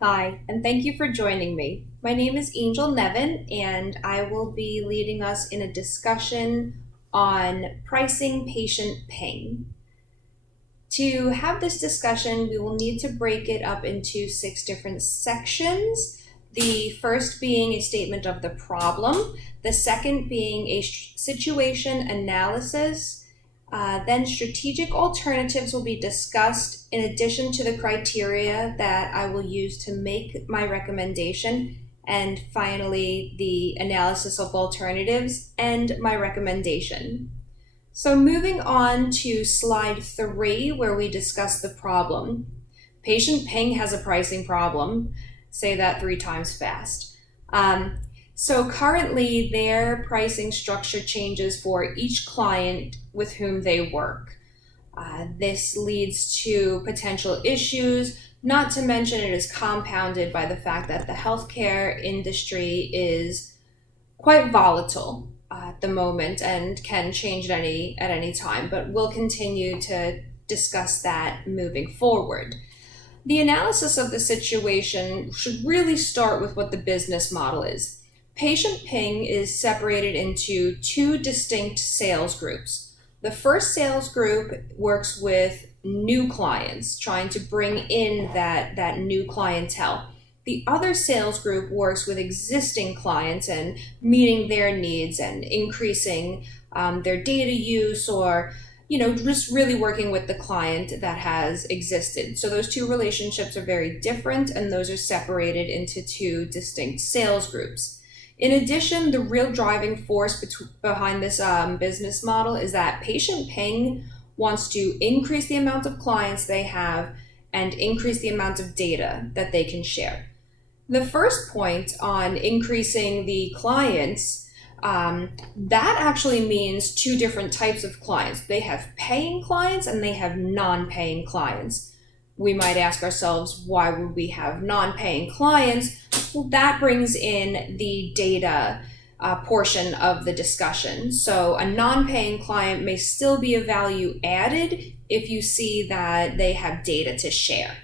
Hi, and thank you for joining me. My name is ANevin, and I will be leading us in a discussion on pricing patient ping. To have this discussion, we will need to break it up into 6 different sections. The first being a statement of the problem, the second being a situation analysis. Then strategic alternatives will be discussed in addition to the criteria that I will use to make my recommendation. And finally, the analysis of alternatives and my recommendation. So moving on to slide 3, where we discuss the problem. Patient ping has a pricing problem. Say that 3 times fast. So currently, their pricing structure changes for each client with whom they work. This leads to potential issues, not to mention it is compounded by the fact that the healthcare industry is quite volatile at the moment and can change at any time, but we'll continue to discuss that moving forward. The analysis of the situation should really start with what the business model is. Patient ping is separated into 2 distinct sales groups. The first sales group works with new clients, trying to bring in that new clientele. The other sales group works with existing clients and meeting their needs and increasing their data use, or just really working with the client that has existed. So those 2 relationships are very different, and those are separated into 2 distinct sales groups. In addition, the real driving force behind this business model is that Patient Ping wants to increase the amount of clients they have and increase the amount of data that they can share. The first point on increasing the clients, that actually means 2 different types of clients. They have paying clients and they have non-paying clients. We might ask ourselves, why would we have non-paying clients? Well, that brings in the data portion of the discussion. So a non-paying client may still be a value added if you see that they have data to share.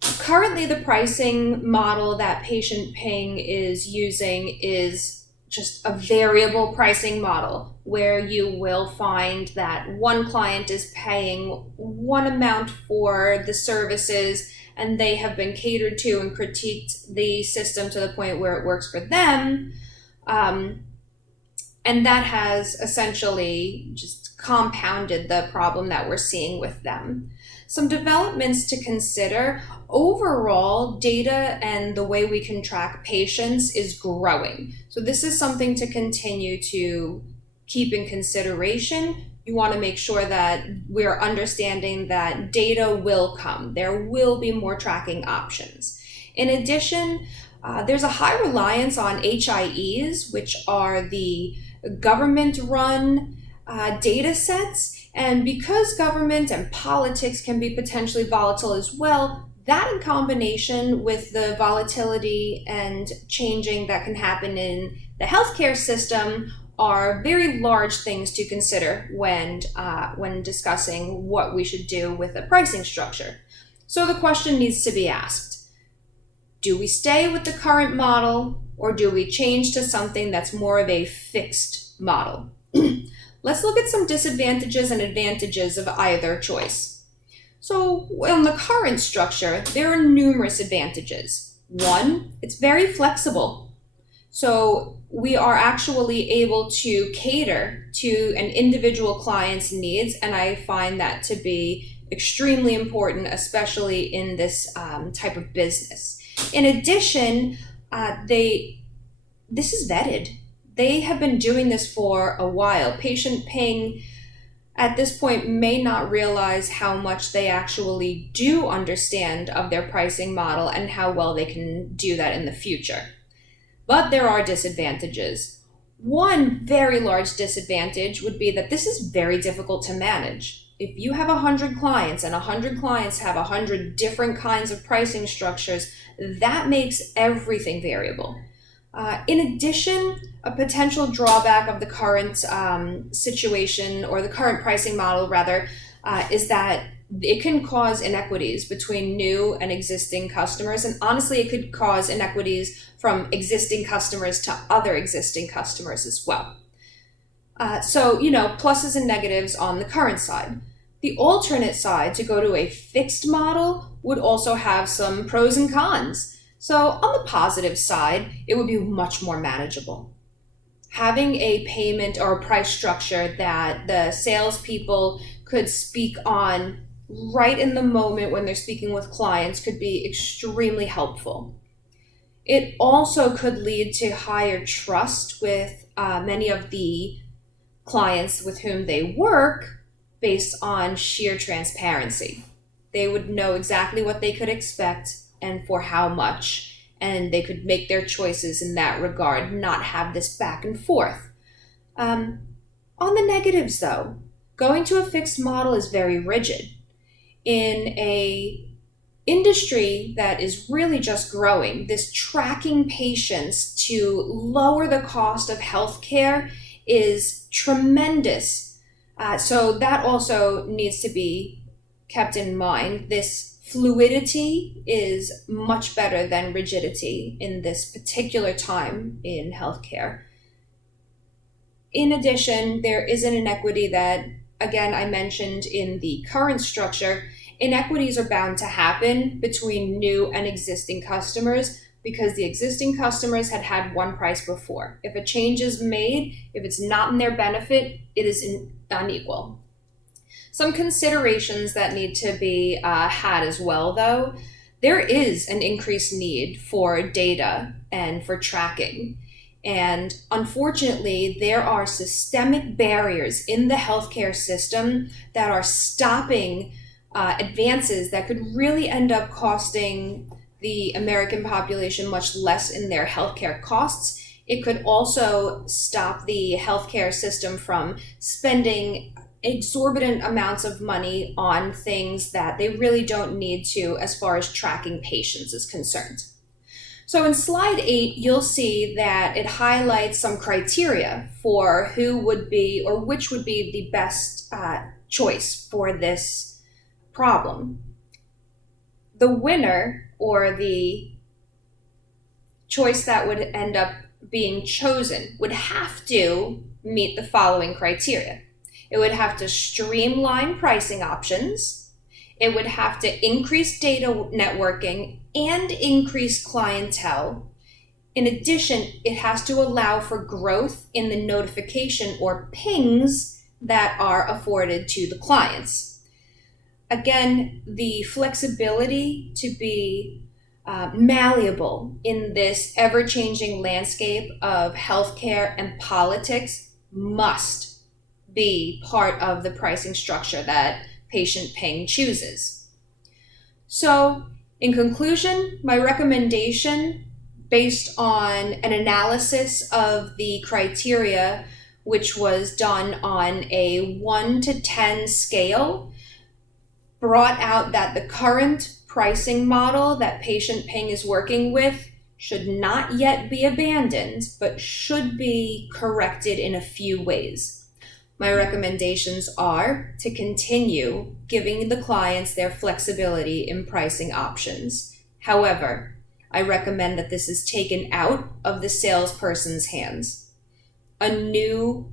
Currently, the pricing model that Patient Ping is using is just a variable pricing model where you will find that one client is paying one amount for the services and they have been catered to and critiqued the system to the point where it works for them. And that has essentially just compounded the problem that we're seeing with them. Some developments to consider. Overall, data and the way we can track patients is growing. So this is something to continue to keep in consideration. You want to make sure that we're understanding that data will come. There will be more tracking options. In addition, there's a high reliance on HIEs, which are the government-run data sets. And because government and politics can be potentially volatile as well, that in combination with the volatility and changing that can happen in the healthcare system are very large things to consider when discussing what we should do with a pricing structure. So the question needs to be asked: do we stay with the current model, or do we change to something that's more of a fixed model? Let's look at some disadvantages and advantages of either choice. So in the current structure, there are numerous advantages. One, it's very flexible. So we are actually able to cater to an individual client's needs, and I find that to be extremely important, especially in this type of business. In addition, this is vetted. They have been doing this for a while. Patient Ping at this point may not realize how much they actually do understand of their pricing model and how well they can do that in the future. But there are disadvantages. One very large disadvantage would be that this is very difficult to manage. If you have 100 clients and 100 clients have 100 different kinds of pricing structures, that makes everything variable. In addition, a potential drawback of the current situation, or the current pricing model rather, is that it can cause inequities between new and existing customers. And honestly, it could cause inequities from existing customers to other existing customers as well. So, pluses and negatives on the current side. The alternate side, to go to a fixed model, would also have some pros and cons. So on the positive side, it would be much more manageable. Having a payment or a price structure that the salespeople could speak on right in the moment when they're speaking with clients could be extremely helpful. It also could lead to higher trust with many of the clients with whom they work based on sheer transparency. They would know exactly what they could expect and for how much, and they could make their choices in that regard, not have this back and forth. On the negatives though, going to a fixed model is very rigid. In a industry that is really just growing, this tracking patients to lower the cost of healthcare is tremendous. So that also needs to be kept in mind. This fluidity is much better than rigidity in this particular time in healthcare. In addition, there is an inequity that, again, I mentioned in the current structure. Inequities are bound to happen between new and existing customers because the existing customers had one price before. If a change is made, if it's not in their benefit, it is unequal. Some considerations that need to be had as well, though. There is an increased need for data and for tracking. And unfortunately, there are systemic barriers in the healthcare system that are stopping advances that could really end up costing the American population much less in their healthcare costs. It could also stop the healthcare system from spending exorbitant amounts of money on things that they really don't need to as far as tracking patients is concerned. So in slide 8, you'll see that it highlights some criteria for who would be or which would be the best choice for this problem. The winner, or the choice that would end up being chosen, would have to meet the following criteria. It would have to streamline pricing options. It would have to increase data networking and increase clientele. In addition, it has to allow for growth in the notification or pings that are afforded to the clients. Again, the flexibility to be malleable in this ever-changing landscape of healthcare and politics must be part of the pricing structure that PatientPing chooses. So, in conclusion, my recommendation, based on an analysis of the criteria, which was done on a 1 to 10 scale, brought out that the current pricing model that PatientPing is working with should not yet be abandoned, but should be corrected in a few ways. My recommendations are to continue giving the clients their flexibility in pricing options. However, I recommend that this is taken out of the salesperson's hands. A new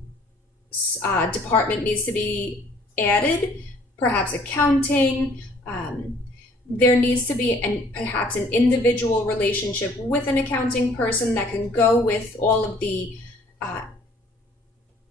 department needs to be added, perhaps accounting. There needs to be perhaps an individual relationship with an accounting person that can go with all of the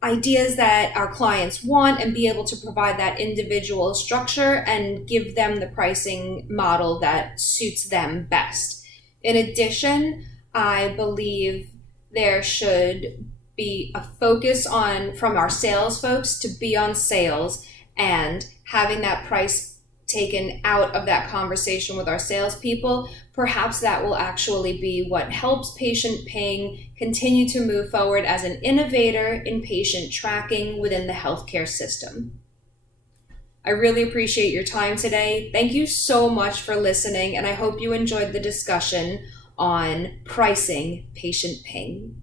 ideas that our clients want and be able to provide that individual structure and give them the pricing model that suits them best. In addition, I believe there should be a focus from our sales folks to be on sales and having that price taken out of that conversation with our salespeople. Perhaps that will actually be what helps PatientPing continue to move forward as an innovator in patient tracking within the healthcare system. I really appreciate your time today. Thank you so much for listening, and I hope you enjoyed the discussion on pricing PatientPing.